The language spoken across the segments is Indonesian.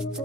Om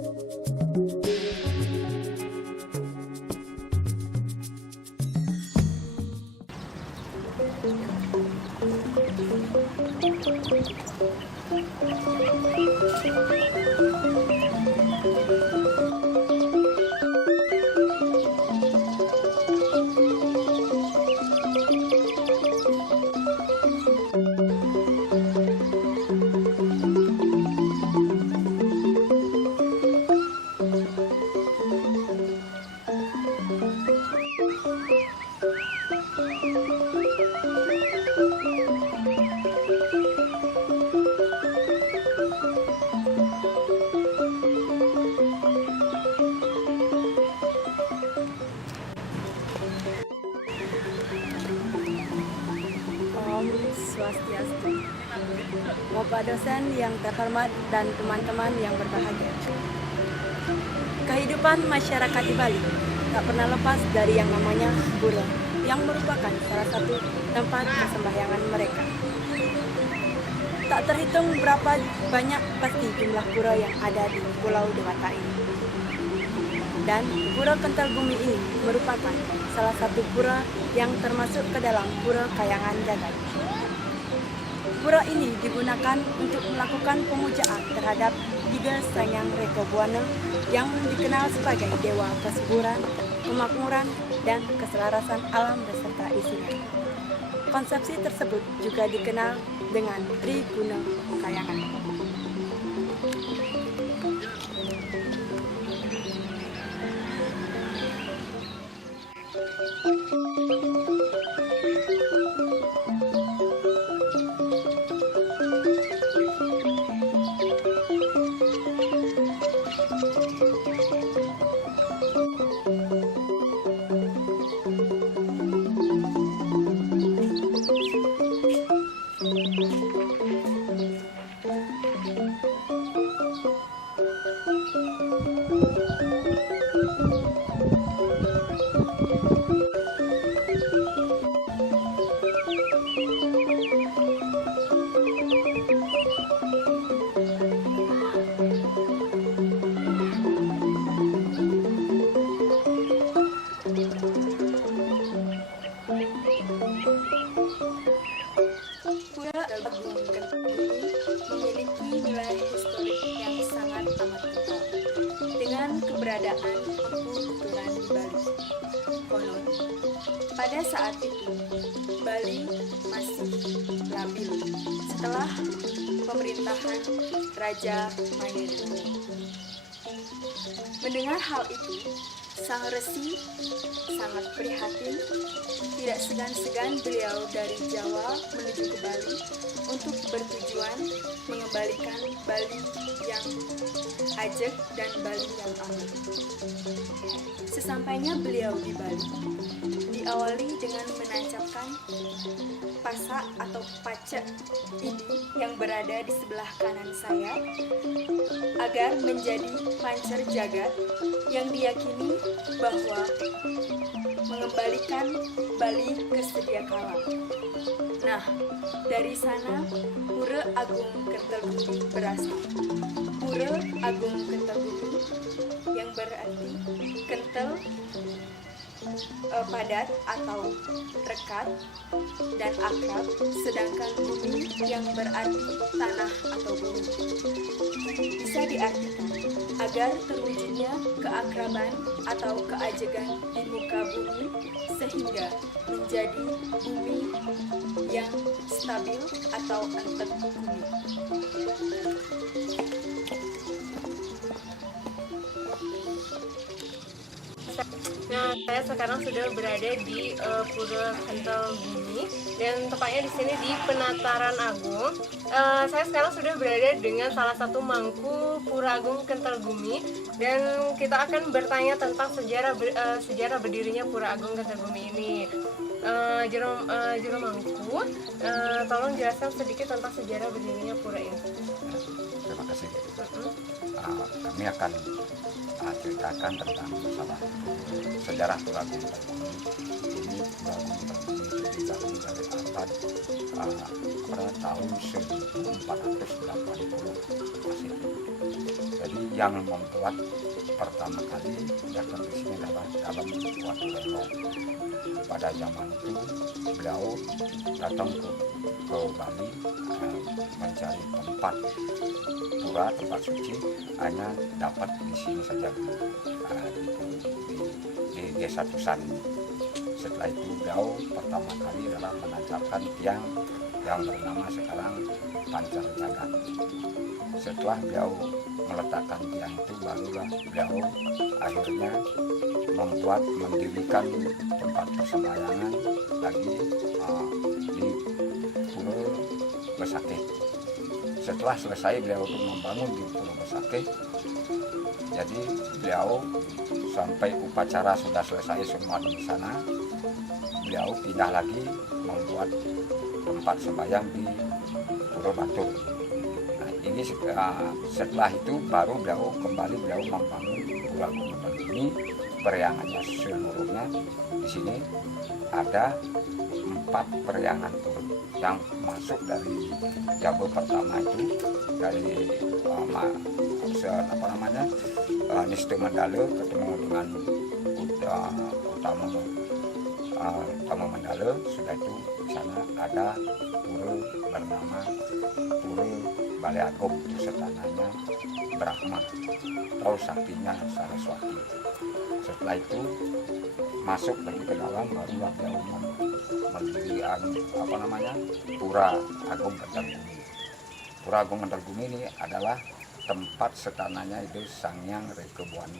Swastiastu. Bapak dosen yang terhormat dan teman-teman yang berbahagia. Kehidupan masyarakat di Bali tak pernah lepas dari yang namanya pura, yang merupakan salah satu tempat persembahyangan mereka. Tak terhitung berapa banyak pasti jumlah pura yang ada di Pulau Dewata ini. Dan Pura Kental Bumi ini merupakan salah satu pura yang termasuk ke dalam Pura Kayangan Jagat. Pura ini digunakan untuk melakukan pemujaan terhadap Tiga Sanyang Rekobuana yang dikenal sebagai dewa kesuburan, kemakmuran, dan keselarasan alam beserta isinya. Konsepsi tersebut juga dikenal dengan Triguna Kayangan. Pura Agung Kental memiliki nilai historik yang sangat amat kental dengan keberadaan Empu Tuturan di Bali. Konon, pada saat itu Bali masih labil setelah pemerintahan Raja Mayadinda. Mendengar hal itu, Sang Resi sangat prihatin. Tidak segan-segan beliau dari Jawa menuju ke Bali untuk bertujuan mengembalikan Bali yang ajeg dan Bali yang aman. Sesampainya beliau di Bali, diawali dengan menancapkan pasak atau pacak ini yang berada di sebelah kanan saya agar menjadi pancer jagat yang diyakini bahwa mengembalikan Bali ke sedia kala. Nah, dari sana Pura Agung Kental Bumi berasal. Pura Agung Kental Bumi yang berarti kental, padat atau rekat, dan akrab, sedangkan bumi yang berarti tanah atau bumi. Bisa diartikan agar terwujudnya keakraban atau keajegan di muka bumi sehingga menjadi bumi yang stabil atau antek bumi. Nah, saya sekarang sudah berada di Pura Kental Bumi dan tepatnya di sini di Penataran Agung. Saya sekarang sudah berada dengan salah satu mangku Pura Agung Kental Bumi dan kita akan bertanya tentang sejarah berdirinya Pura Agung Kental Bumi ini. Jero Mangku, tolong jelaskan sedikit tentang sejarah berdirinya pura ini. Terima kasih. Kami akan ceritakan tentang masalah sejarah Pura Agung Kental Bumi. Ini Pura Agung Kental Bumi itu dibangun dari abad pada tahun 1480 Masehi. Jadi yang membuat pertama kali datang ke sini adalah dalam suatu lelong. Pada zaman itu beliau datang ke Bali mencari tempat pura, tempat suci, hanya dapat di sini saja, di Desa Tusan. Setelah itu beliau pertama kali adalah menancapkan tiang yang bernama sekarang Pancar Jagat. Setelah beliau meletakkan tiang itu, barulah beliau akhirnya mendirikan tempat persembahyangan lagi di Pura Besakeh. Setelah selesai beliau itu membangun di Pura Besakeh, jadi beliau sampai upacara sudah selesai semua di sana, beliau pindah lagi membuat tempat sembahyang di Pura Batu. Nah, ini setelah itu baru beliau membangun Pura Gunung ini. Periangannya seluruhnya di sini ada 4 periangan turun yang masuk dari Jabo pertama itu dari Niste Mandala ketemu dengan Utama Mandala. Sudah itu di sana ada pura bernama Pura Balai Agung, itu setanahnya Brahma atau saktinya Saraswati. Setelah itu masuk lagi ke dalam, barulah beliau mendirikan Pura Agung Kentalbumi. Pura Agung Kentalbumi ini adalah tempat setanahnya itu Sanghyang Rekebwanu.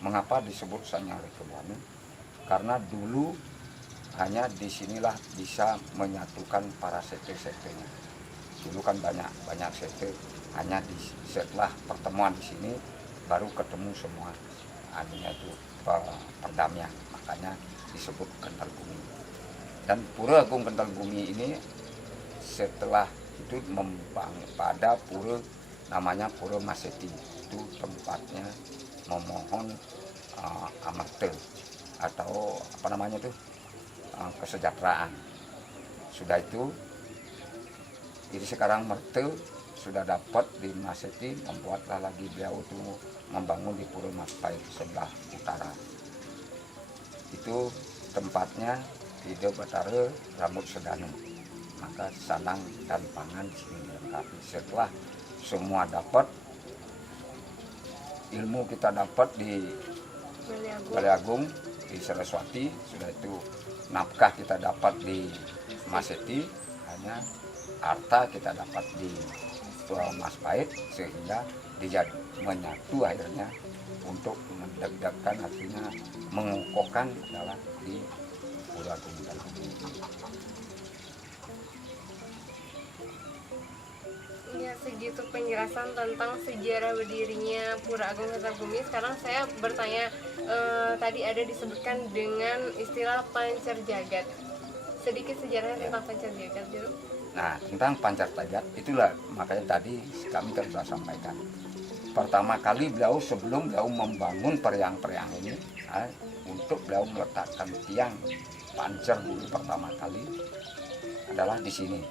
Mengapa disebut Sanghyang Rekebwanu? Karena dulu hanya disinilah bisa menyatukan para sekte-sektenya. Dulu kan banyak sekte, hanya setelah pertemuan di sini baru ketemu semua itu perdamnya, makanya disebut Kentalbumi. Dan Pura Agung Kentalbumi ini setelah itu membangun pada pura namanya Pura Maseti, itu tempatnya memohon amarta atau kesejahteraan. Sudah itu jadi sekarang Merte sudah dapat di Maseti, membuatlah lagi beliau itu membangun di Pura Majapahit sebelah utara. Itu tempatnya di Batara Rambut Sedana. Maka sanang dan pangan sini dilengkapi. Setelah semua dapat, ilmu kita dapat di Balai Agung, di Saraswati, sudah itu nafkah kita dapat di Maseti, hanya harta kita dapat di Majapahit, sehingga menyatu akhirnya untuk mendegdagkan, artinya mengukuhkan adalah di Pura Agung Kentalbumi. Ya, segitu penjelasan tentang sejarah berdirinya Pura Agung Kentalbumi. Sekarang saya bertanya, tadi ada disebutkan dengan istilah Pancar Jagat. Sedikit sejarah tentang Pancar Jagat dulu. Nah, tentang Pancar Jagat itulah makanya tadi kami sudah sampaikan. Pertama kali beliau sebelum beliau membangun periang-periang ini, untuk beliau meletakkan tiang pancar dulu pertama kali adalah di sini.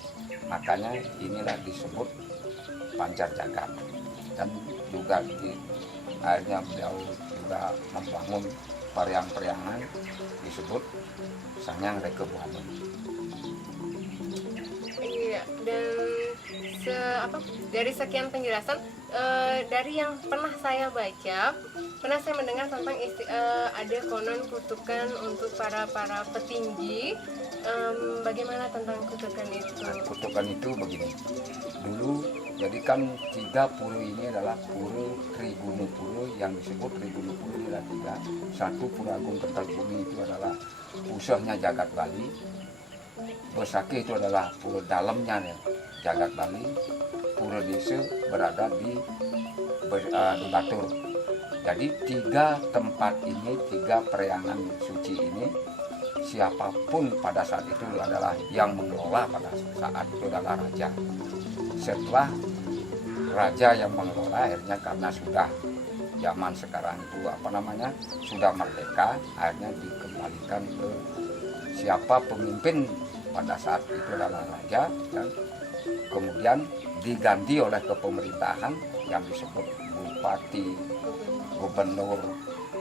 Makanya inilah disebut Pancar Jagat. Dan juga akhirnya beliau juga membangun periang-periangan disebut Sanghyang Rekebwanu. Iya, dan dari sekian penjelasan, dari yang pernah saya baca, pernah saya mendengar tentang ada konon kutukan untuk para petinggi. Bagaimana tentang kutukan itu? Kutukan itu begini. Dulu jadi kan 3 pura ini adalah Pura Triguna Pura, yang disebut Triguna Pura ini ada 3. Satu Pura Agung Kentalbumi itu adalah pusatnya Jagat Bali. Besakeh itu adalah pura dalamnya Jagat Bali. Pura Desa berada di Batur. Jadi 3 tempat ini, 3 periangan suci ini, siapapun pada saat itu adalah yang mengelola pada saat itu adalah raja. Setelah raja yang mengelola, akhirnya karena sudah zaman sekarang itu sudah merdeka, akhirnya dikembalikan ke siapa pemimpin pada saat itu adalah raja, dan kemudian diganti oleh kepemerintahan yang disebut bupati, gubernur,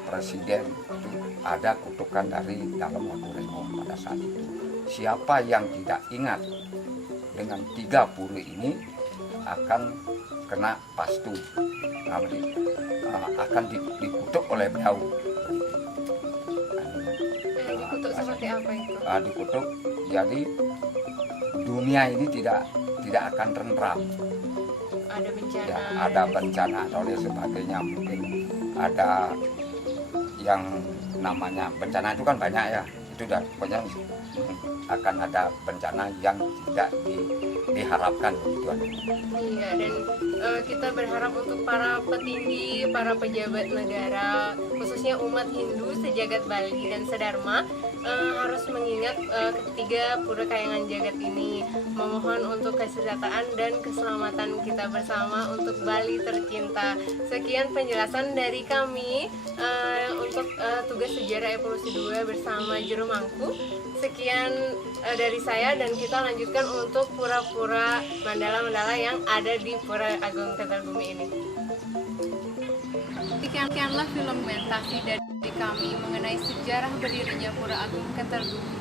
presiden. Itu ada kutukan dari dalam waktu Remo pada saat itu. Siapa yang tidak ingat dengan 3 pura ini akan kena pastu, akan dikutuk oleh beliau. Dikutuk seperti apa itu? Dikutuk, jadi dunia ini tidak akan tentram. Ada bencana. Ya, ada bencana atau lain sebagainya, mungkin ada yang namanya bencana itu kan banyak ya, itu dah pokoknya akan ada bencana yang tidak diharapkan gitu. Iya, dan kita berharap untuk para petinggi, para pejabat negara, khususnya umat Hindu sejagat Bali dan sedharma harus mengingat ketiga pura kayangan jagat ini, memohon untuk kesejahteraan dan keselamatan kita bersama untuk Bali tercinta. Sekian penjelasan dari kami untuk tugas sejarah evolusi 2 bersama Juru Mangku. Sekian dari saya, dan kita lanjutkan untuk pura-pura mandala-mandala yang ada di Pura Agung Kentalbumi ini. Demikianlah film dokumentasi dari kami mengenai sejarah berdirinya Pura Agung Kentalbumi.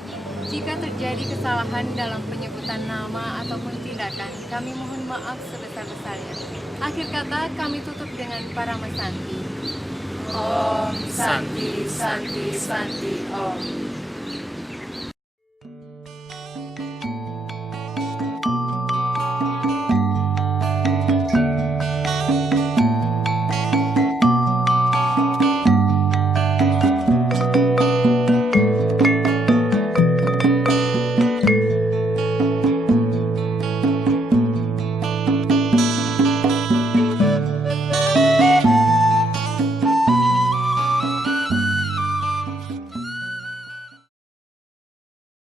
Jika terjadi kesalahan dalam penyebutan nama ataupun tindakan, kami mohon maaf sebesar-besarnya. Akhir kata kami tutup dengan para Santi. Om Santi Santi Santi Om.